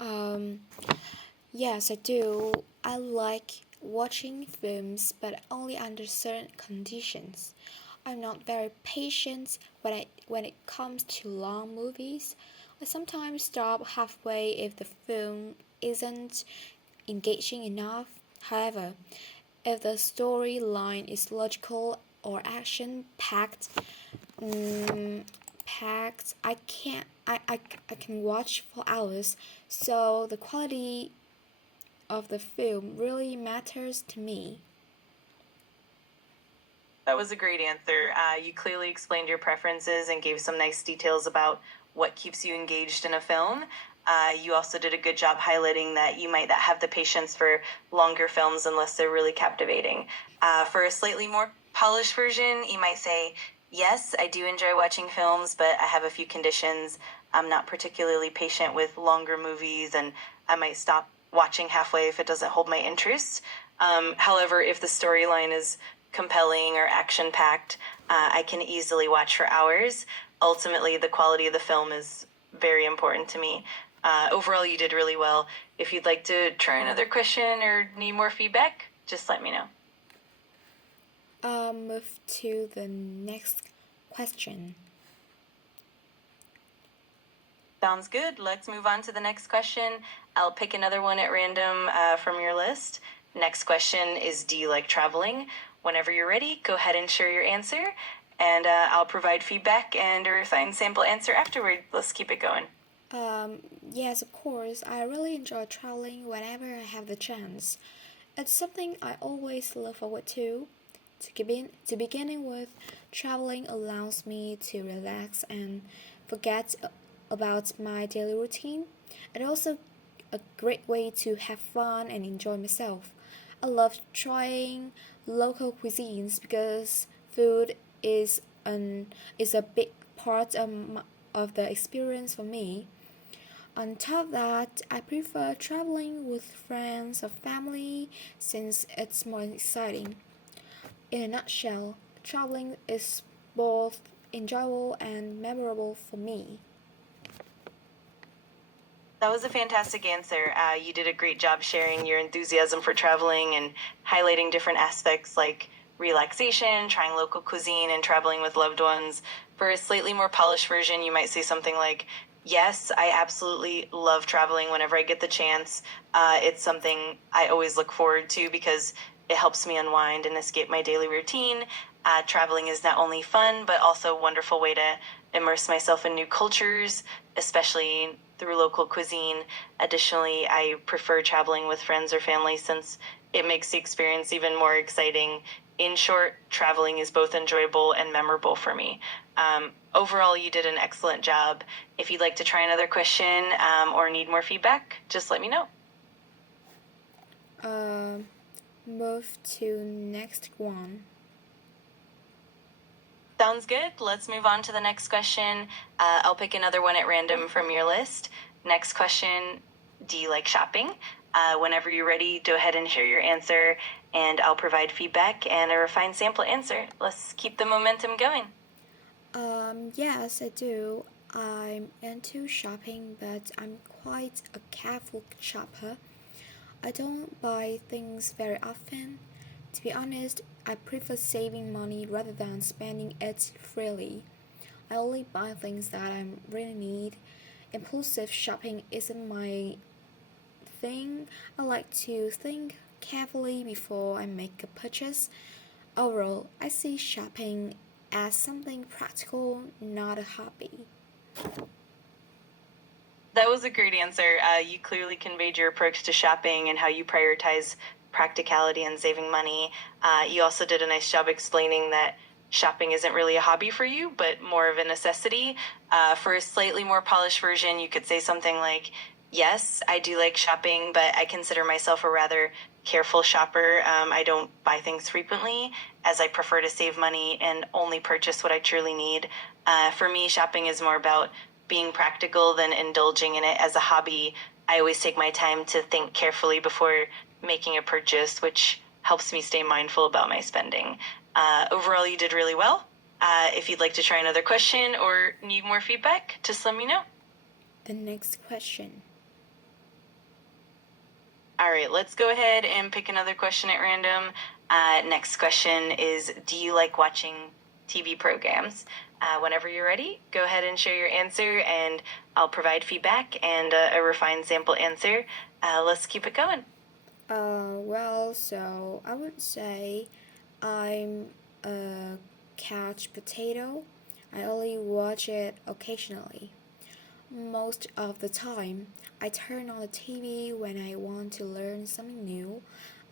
Um, yes, I do. I like watching films, but only under certain conditions. I'm not very patient when it comes to long movies. I sometimes stop halfway if the film isn't engaging enough. However, if the storyline is logical or action packed, I can watch for hours. So the quality of the film really matters to me. That was a great answer. You clearly explained your preferences and gave some nice details about what keeps you engaged in a film. You also did a good job highlighting that you might not have the patience for longer films unless they're really captivating. For a slightly more polished version, you might say, yes, I do enjoy watching films, but I have a few conditions. I'm not particularly patient with longer movies, and I might stop watching halfway if it doesn't hold my interest. However, if the storyline is compelling or action packed, I can easily watch for hours. Ultimately, the quality of the film is very important to me. Overall, you did really well. If you'd like to try another question or need more feedback, just let me know. Move to the next question. Sounds good. Let's move on to the next question. I'll pick another one at random from your list. Next question is, do you like traveling? Whenever you're ready, go ahead and share your answer, and I'll provide feedback and a refined sample answer afterward. Let's keep it going. Yes, of course. I really enjoy traveling whenever I have the chance. It's something I always look forward to. To beginning with, traveling allows me to relax and forget about my daily routine. It's also a great way to have fun and enjoy myself. I love trying local cuisines because food is a big part of the experience for me. On top of that, I prefer traveling with friends or family since it's more exciting. In a nutshell, traveling is both enjoyable and memorable for me. That was a fantastic answer. You did a great job sharing your enthusiasm for traveling and highlighting different aspects like relaxation, trying local cuisine, and traveling with loved ones. For a slightly more polished version, you might say something like, yes, I absolutely love traveling whenever I get the chance. It's something I always look forward to because it helps me unwind and escape my daily routine. Traveling is not only fun, but also a wonderful way to immerse myself in new cultures, especially through local cuisine. Additionally, I prefer traveling with friends or family since it makes the experience even more exciting. In short, traveling is both enjoyable and memorable for me. Overall, you did an excellent job. If you'd like to try another question or need more feedback, just let me know. Move to next one. Sounds good. Let's move on to the next question. I'll pick another one at random from your list. Next question, do you like shopping? Whenever you're ready, go ahead and share your answer, and I'll provide feedback and a refined sample answer. Let's keep the momentum going. Yes, I do. I'm into shopping, but I'm quite a careful shopper. I don't buy things very often. To be honest, I prefer saving money rather than spending it freely. I only buy things that I really need. Impulsive shopping isn't my thing. I like to think carefully before I make a purchase. Overall, I see shopping as something practical, not a hobby. That was a great answer. You clearly conveyed your approach to shopping and how you prioritize practicality and saving money. You also did a nice job explaining that shopping isn't really a hobby for you, but more of a necessity. For a slightly more polished version, you could say something like, yes, I do like shopping, but I consider myself a rather careful shopper. I don't buy things frequently, as I prefer to save money and only purchase what I truly need. For me, shopping is more about being practical than indulging in it as a hobby. I always take my time to think carefully before making a purchase, which helps me stay mindful about my spending. Overall, you did really well. If you'd like to try another question or need more feedback, just let me know. The next question. All right, let's go ahead and pick another question at random. Next question is, do you like watching TV programs? Whenever you're ready, go ahead and share your answer, and I'll provide feedback and a refined sample answer. Let's keep it going. So I would say I'm a couch potato. I only watch it occasionally. Most of the time, I turn on the TV when I want to learn something new.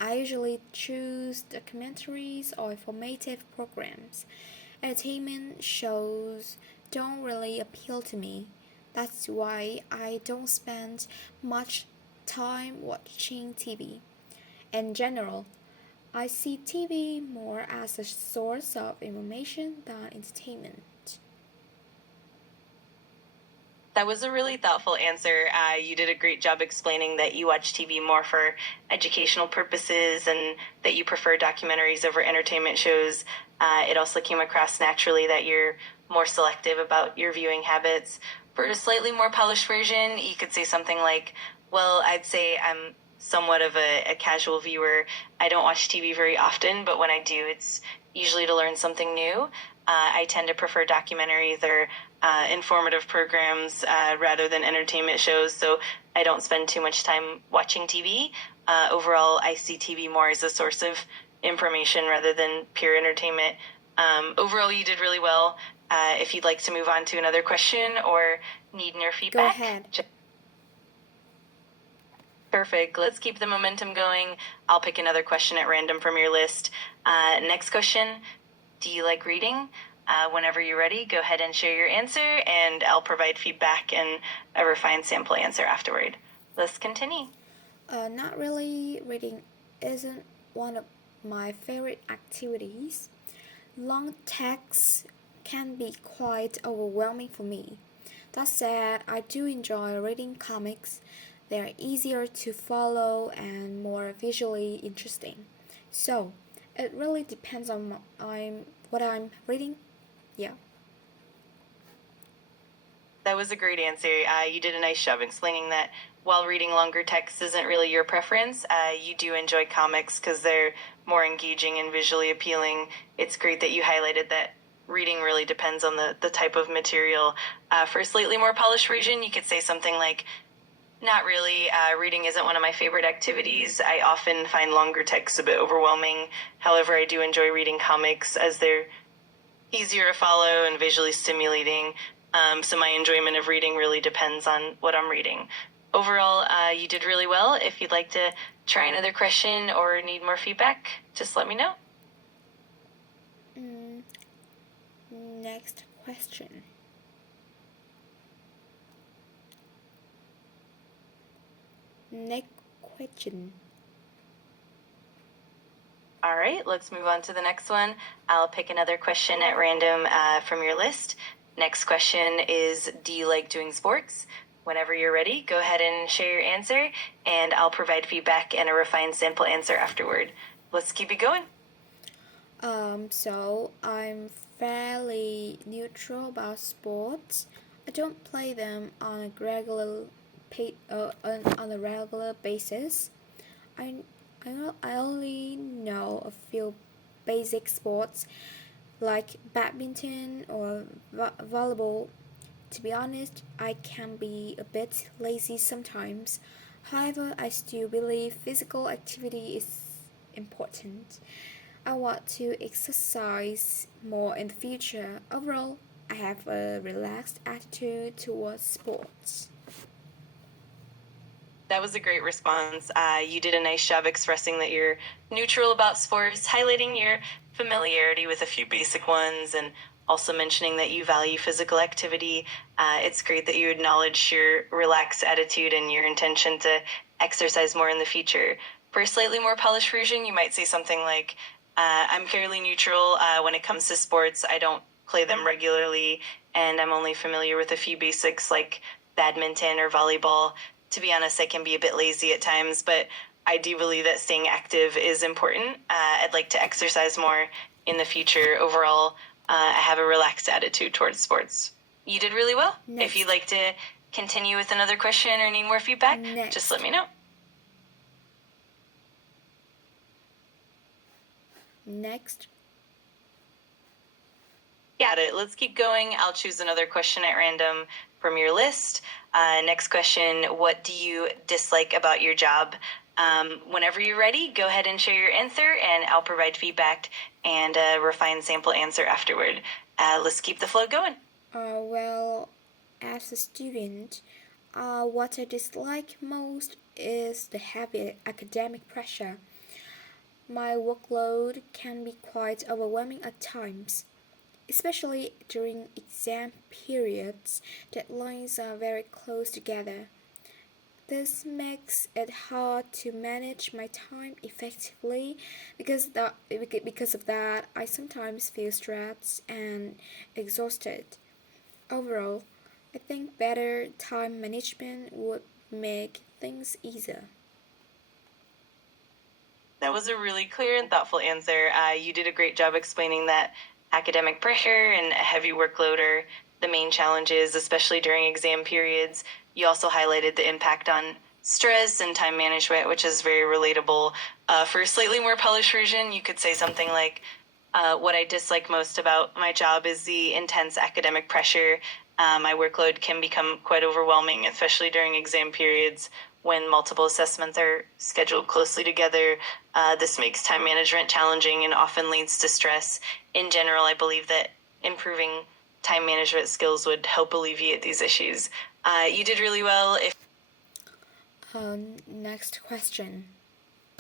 I usually choose documentaries or informative programs. Entertainment shows don't really appeal to me. That's why I don't spend much time watching TV. In general, I see TV more as a source of information than entertainment. That was a really thoughtful answer. You did a great job explaining that you watch TV more for educational purposes and that you prefer documentaries over entertainment shows. It also came across naturally that you're more selective about your viewing habits. For a slightly more polished version, you could say something like, well, I'd say I'm somewhat of a casual viewer. I don't watch TV very often, but when I do, it's usually to learn something new. I tend to prefer documentaries or informative programs rather than entertainment shows, so I don't spend too much time watching TV. Overall, I see TV more as a source of information rather than pure entertainment. Overall, you did really well. If you'd like to move on to another question or need more feedback, Go ahead. Perfect. Let's keep the momentum going. I'll pick another question at random from your list. Next question, do you like reading? Whenever you're ready, go ahead and share your answer, and I'll provide feedback and a refined sample answer afterward. Let's continue. Not really. Reading isn't one of my favorite activities. Long texts can be quite overwhelming for me. That said, I do enjoy reading comics. They are easier to follow and more visually interesting. So, it really depends on what I'm reading. Yeah. That was a great answer. You did a nice job explaining that while reading longer text isn't really your preference, you do enjoy comics because they're more engaging and visually appealing. It's great that you highlighted that reading really depends on the type of material. For a slightly more polished version, you could say something like, not really. Reading isn't one of my favorite activities. I often find longer texts a bit overwhelming. However, I do enjoy reading comics as they're easier to follow and visually stimulating. So my enjoyment of reading really depends on what I'm reading. Overall, you did really well. If you'd like to try another question or need more feedback, just let me know. Next question. Next question. All right, let's move on to the next one. I'll pick another question at random from your list. Next question is, do you like doing sports? Whenever you're ready, go ahead and share your answer, and I'll provide feedback and a refined sample answer afterward. Let's keep it going. So I'm fairly neutral about sports. I don't play them on a regular basis. I I only know a few basic sports like badminton or volleyball. To be honest, I can be a bit lazy sometimes. However, I still believe physical activity is important. I want to exercise more in the future. Overall, I have a relaxed attitude towards sports. That was a great response. You did a nice job expressing that you're neutral about sports, highlighting your familiarity with a few basic ones, and also mentioning that you value physical activity. It's great that you acknowledge your relaxed attitude and your intention to exercise more in the future. For a slightly more polished version, you might say something like, I'm fairly neutral when it comes to sports. I don't play them regularly, and I'm only familiar with a few basics like badminton or volleyball. To be honest, I can be a bit lazy at times, but I do believe that staying active is important. I'd like to exercise more in the future. Overall, I have a relaxed attitude towards sports. You did really well. Next. If you'd like to continue with another question or need more feedback, Next. just let me know. Next. Got it. Let's keep going. I'll choose another question at random from your list. Next question, what do you dislike about your job? Whenever you're ready, go ahead and share your answer, and I'll provide feedback and a refined sample answer afterward. Let's keep the flow going. Well, as a student, what I dislike most is the heavy academic pressure. My workload can be quite overwhelming at times, especially during exam periods. Deadlines are very close together. This makes it hard to manage my time effectively because of that, I sometimes feel stressed and exhausted. Overall, I think better time management would make things easier. That was a really clear and thoughtful answer. You did a great job explaining that academic pressure and a heavy workload are the main challenges, especially during exam periods. You also highlighted the impact on stress and time management, which is very relatable. For a slightly more polished version, you could say something like, what I dislike most about my job is the intense academic pressure. My workload can become quite overwhelming, especially during exam periods when multiple assessments are scheduled closely together. This makes time management challenging and often leads to stress. In general, I believe that improving time management skills would help alleviate these issues. You did really well. Next question.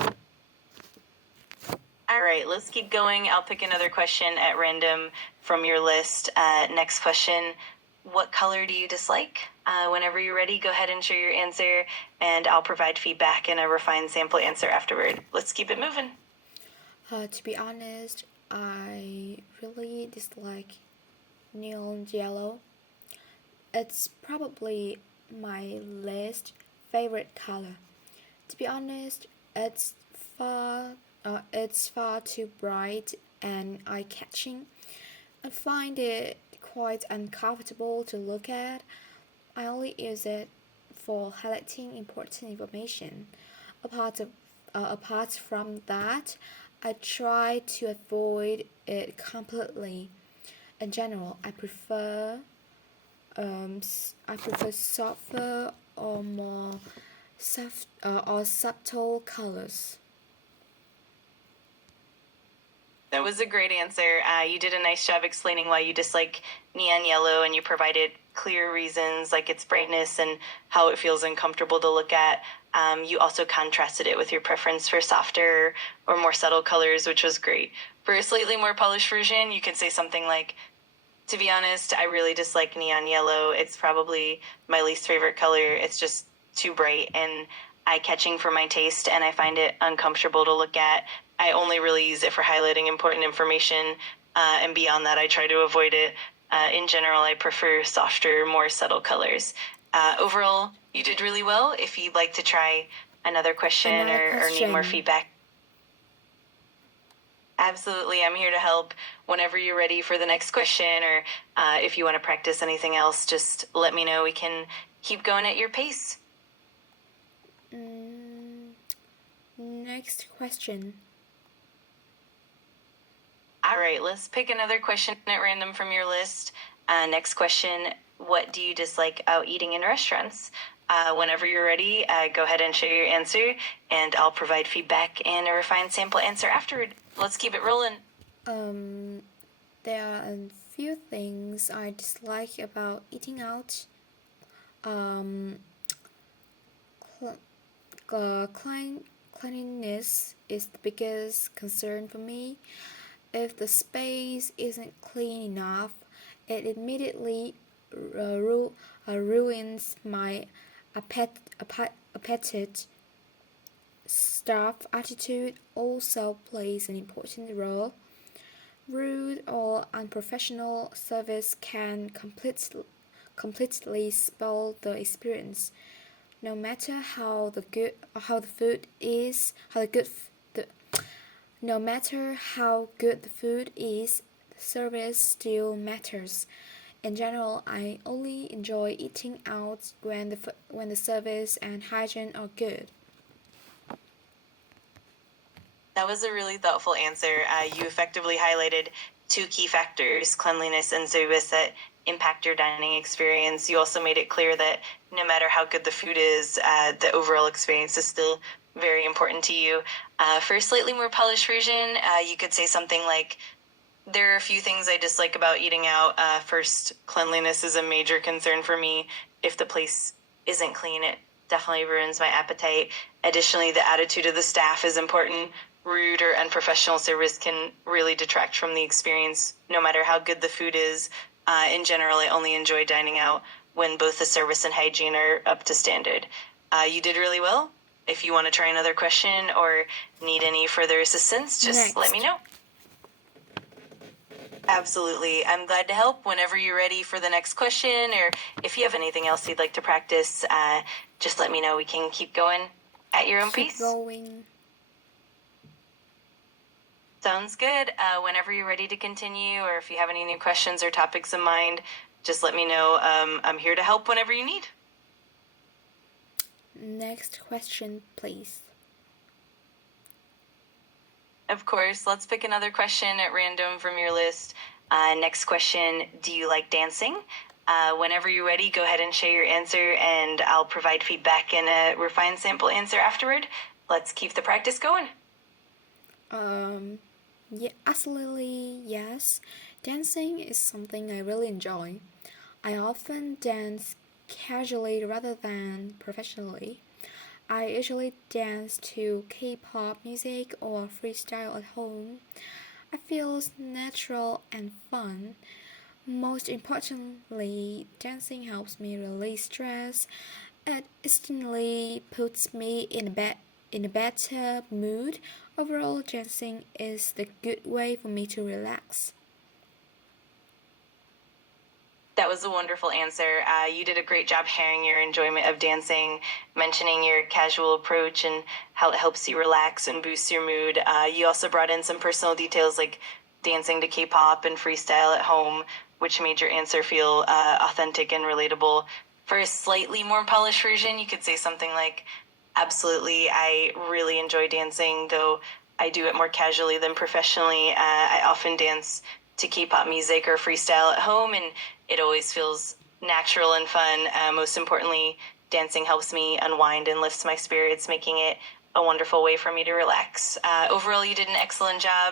All right, let's keep going. I'll pick another question at random from your list. Next question, what color do you dislike? Whenever you're ready, go ahead and share your answer, and I'll provide feedback and a refined sample answer afterward. Let's keep it moving. To be honest, I really dislike neon yellow. It's probably my least favorite color. To be honest, it's far too bright and eye-catching. I find it quite uncomfortable to look at. I only use it for highlighting important information. Apart from that, I try to avoid it completely. In general, I prefer softer or more or subtle colors. That was a great answer. You did a nice job explaining why you dislike neon yellow, and you provided clear reasons like its brightness and how it feels uncomfortable to look at. You also contrasted it with your preference for softer or more subtle colors, which was great. For a slightly more polished version, you could say something like, to be honest, I really dislike neon yellow. It's probably my least favorite color. It's just too bright and eye-catching for my taste, and I find it uncomfortable to look at. I only really use it for highlighting important information, and beyond that, I try to avoid it. In general, I prefer softer, more subtle colors. Overall, you did really well. If you'd like to try another question or need more feedback, absolutely, I'm here to help. Whenever you're ready for the next question, or if you want to practice anything else, just let me know. We can keep going at your pace. Next question. All right, let's pick another question at random from your list. Next question, what do you dislike about eating in restaurants? Whenever you're ready, go ahead and share your answer, and I'll provide feedback and a refined sample answer afterward. Let's keep it rolling. There are a few things I dislike about eating out. Cleanliness is the biggest concern for me. If the space isn't clean enough, it immediately ruins my appetite. Staff attitude also plays an important role. Rude or unprofessional service can completely spoil the experience. No matter how the food is, no matter how good the food is, the service still matters. In general, I only enjoy eating out when the service and hygiene are good. That was a really thoughtful answer. You effectively highlighted two key factors, cleanliness and service, that impact your dining experience. You also made it clear that no matter how good the food is, the overall experience is still very important to you. For a slightly more polished version, you could say something like, there are a few things I dislike about eating out. First, cleanliness is a major concern for me. If the place isn't clean, it definitely ruins my appetite. Additionally, the attitude of the staff is important. Rude or unprofessional service can really detract from the experience, no matter how good the food is. In general, I only enjoy dining out when both the service and hygiene are up to standard. You did really well. If you want to try another question or need any further assistance, just let me know. Absolutely. I'm glad to help whenever you're ready for the next question, or if you have anything else you'd like to practice, just let me know. We can keep going at your own pace. Keep going. Sounds good. Whenever you're ready to continue, or if you have any new questions or topics in mind, just let me know. I'm here to help whenever you need. Next question, please. Of course. Let's pick another question at random from your list. Next question, do you like dancing? Whenever you're ready, go ahead and share your answer, and I'll provide feedback and a refined sample answer afterward. Let's keep the practice going. Yeah, absolutely, yes. Dancing is something I really enjoy. I often dance casually rather than professionally. I usually dance to K-pop music or freestyle at home. It feels natural and fun. Most importantly, dancing helps me release stress. It instantly puts me in a better mood. Overall, dancing is the good way for me to relax. That was a wonderful answer. You did a great job sharing your enjoyment of dancing, mentioning your casual approach and how it helps you relax and boost your mood. You also brought in some personal details like dancing to K-pop and freestyle at home, which made your answer feel authentic and relatable. For a slightly more polished version, you could say something like, absolutely, I really enjoy dancing, though I do it more casually than professionally. I often dance to K-pop music or freestyle at home, and it always feels natural and fun. Most importantly, dancing helps me unwind and lifts my spirits, making it a wonderful way for me to relax. Overall, you did an excellent job.